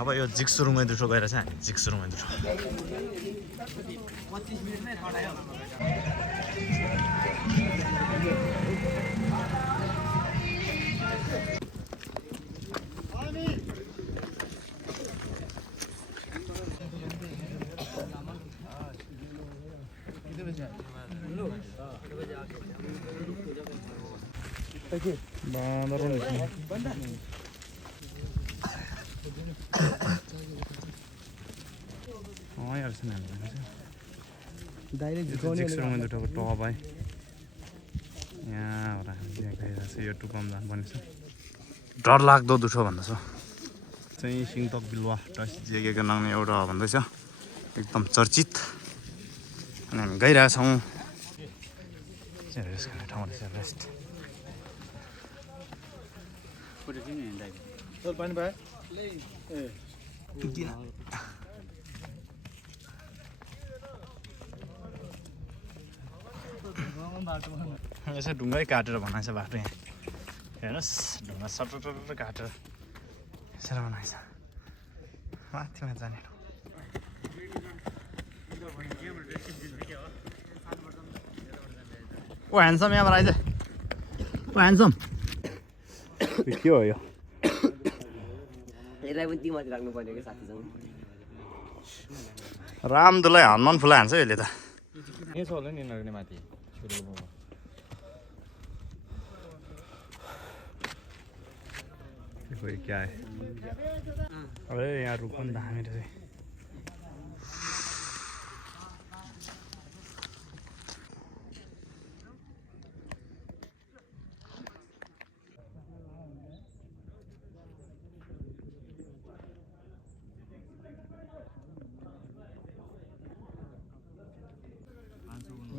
अब यो जिक्सुरुङै दुठो गएर चाहिँ हामी जिक्सुरुङै दुठो यार जिक्सुरुङै दुठोको टप है यहाँ गइरहेको छ यो टुप्पामा जानुपर्ने छ डर लाग्दो दुठो भन्दैछ चाहिँ सिङतक बिलुवा जेकेको नाङ्ने एउटा भन्दैछ एकदम चर्चित अनि हामी गइरहेको छौँ ठाउँ रहेछ रेस्ट यसो ढुङ्गै काटेर बनाएछ बाटो यहाँ हेर्नुहोस् ढुङ्गा सटर काटेर यसरी बनाएछ माथिमा जाने ओ ह्यान्डसम यहाँबाट आइज ओ ह्यान्डसम के हो यो यसलाई पनि तिमीले राख्नु पर्यो कि साथीसँग रामदुलाई हनुमान फुला हान्छ यसले त यही छ होला नि यिनीहरू माथि क्या है अरे यहाँ रुख पनि दामी रहेछ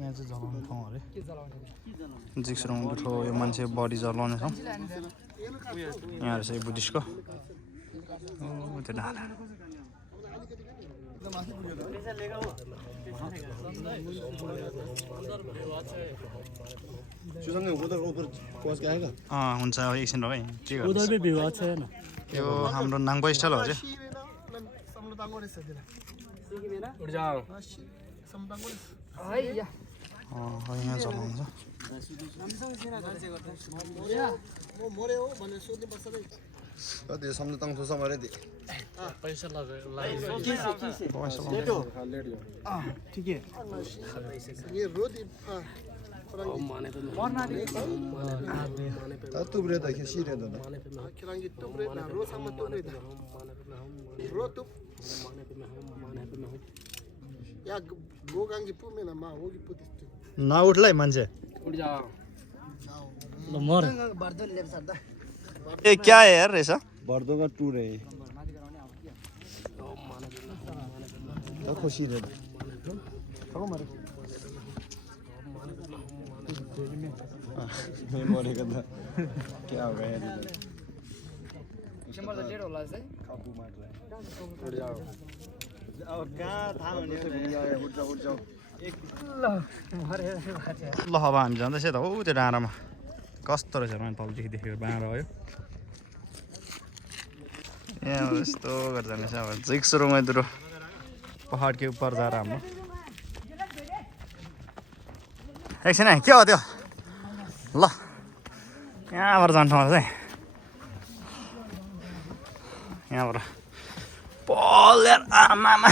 यहाँ चाहिँ जलाउने ठाउँ अरे जिक्सुरुङ दुठो यो मान्छे बडी जलाउने ठाउँ यहाँ रहेछ बुद्धिस्टको त्यो डाँडा हुन्छ एकछिन है यो हाम्रो नाङ्गो स्टाइल हो यहाँ चलाउँछ नउठलाई मान्छे ए क्या है यार रहेछ बर्दो का टूर है तो खुशी रे मैं मरेको त क्या हो गया डिसेम्बर त डेट होला चाहिँ काबु मार्ला उठ जाओ अब कहाँ थाहा हुने उठ जाओ ल अब हामी जाँदैछ त हो त्यो डाँडामा कस्तो रहेछ मैले तलदेखि देखेको बाँडो हो यहाँ यस्तो गरेर जानेछ अब जिक्सुरुङै दुरो पहाड के ऊपर जा रहा हम एकछिन है के हो त्यो ल यहाँबाट जान्छ चाहिँ यहाँबाट पलेर आमामा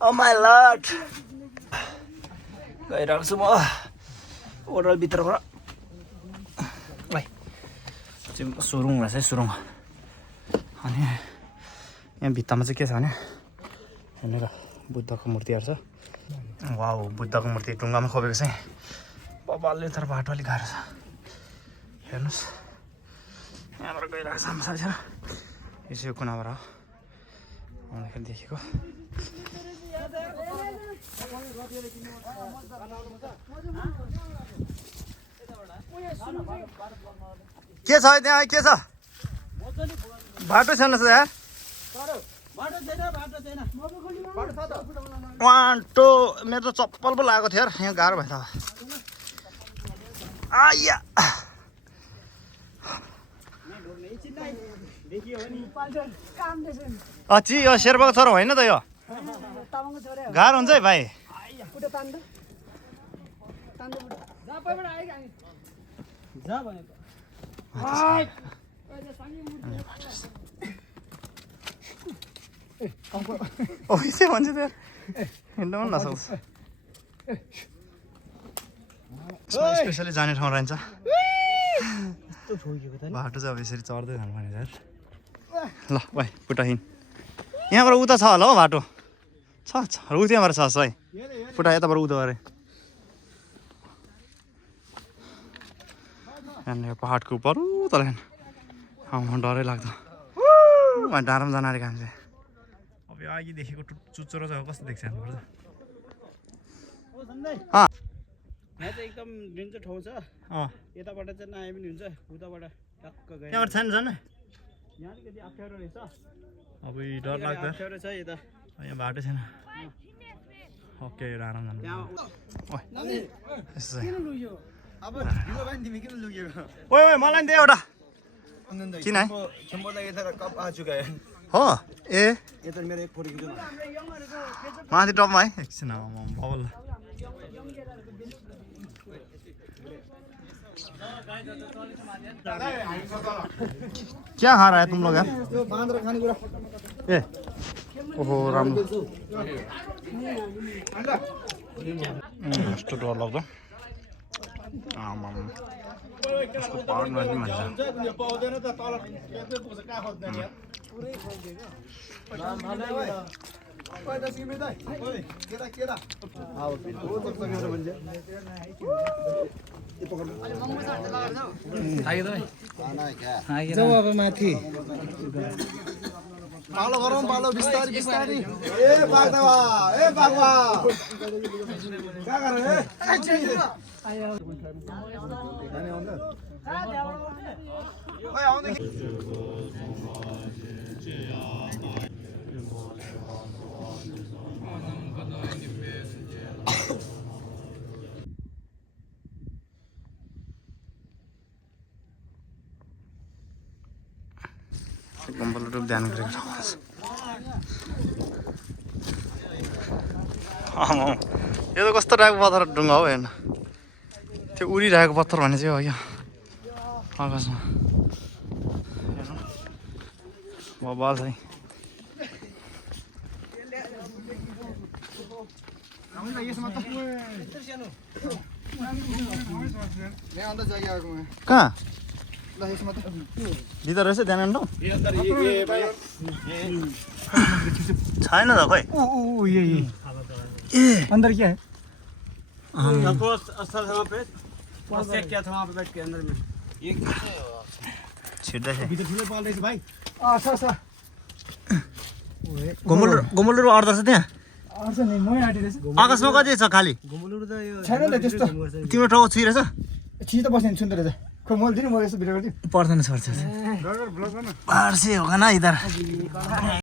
ओ माई लर्ड गइरहेको छु म होटलभित्रबाट सुरुङ रहेछ है सुरुङ अनि यहाँ भित्तामा चाहिँ के छ भने हेर्नु त बुद्धको मूर्तिहरू छ वाउ बुद्धको मूर्ति ढुङ्गामा खोपेको चाहिँ बबालले तर बाटो अलिक गाह्रो छ हेर्नुहोस् यहाँबाट गइरहेको छ सानो सानो यसो कुनाबाट हो आउँदाखेरि देखेको के छ त्यहाँ के छ बाटो छैन यार वान टू मेरो त चप्पल पो लगाएको थियो यार यहाँ गाह्रो भयो त आइया अची यो शेर्पाको छोरो होइन त यो गाह्रो हुन्छ है भाइ ओइसे भन्छ त हिँड्नु पनि नसक्छ स्पेसली जाने ठाउँ रहन्छ बाटो चाहिँ अब यसरी चढ्दै जानुपर्ने यार ल भाइ पुटा हिँड यहाँबाट उता छ होला हौ बाटो छ ऊ त्यहाँबाट छ है पुटा यताबाट उता गरे यहाँनिर पहाडको उपर तल डरै लाग्दो डाँडामा जान आँटेको हामी चाहिँ अब यो अघि देखेको चुच्चो र चाहिँ कस्तो देख्छ यहाँ चाहिँ एकदम जुन चाहिँ ठाउँ छ यताबाट चाहिँ नआए पनि हुन्छ उताबाट टक्क गयो त्यहाँबाट छैन झन् यहाँ अलिकति अप्ठ्यारो रहेछ अब डर लाग्छ अप्ठ्यारो छ यता यहाँ बाटो छैन ओके आराम जानु ओइ ओइ मलाई नि दे एउटा किन है हो ए माथि टपमा है एकछिन बबल क्या खा रहा है तुम लोग यार ए ओहो राम्रो यस्तो डर लाग्दो उसको पाहाडमा पनि भन्छ जाऊ अब माथि पालो गरौँ पालो बिस्तारी बिस्तारी ए बागवा क्या गर गम्बल रूप ध्यान गरेको ठाउँ यो त कस्तो टाइपको पत्थर ढुङ्गा हो हेर्न त्यो उडिरहेको पत्थर भने चाहिँ हो क्या आकाशमा हेर्नु बबाल है कहाँ भित्र रहेछ ध्यान गर्नु छैन त खोइ ए अंदर क्या है छिट्दैछ घुमुलु घुमुलुरु अड्दो रहेछ त्यहाँ नि मै आँटिरहेछ आकाशमा कति छ खाली छैन त त्यस्तो तिम्रो टाउको छिरेछ छिटो त बस्ने सुन्दर रहेछ खै मैले दिनु म यसो भिडियो गरिदिनु पर्दैन सर्छ पर्छ होगा ना इधर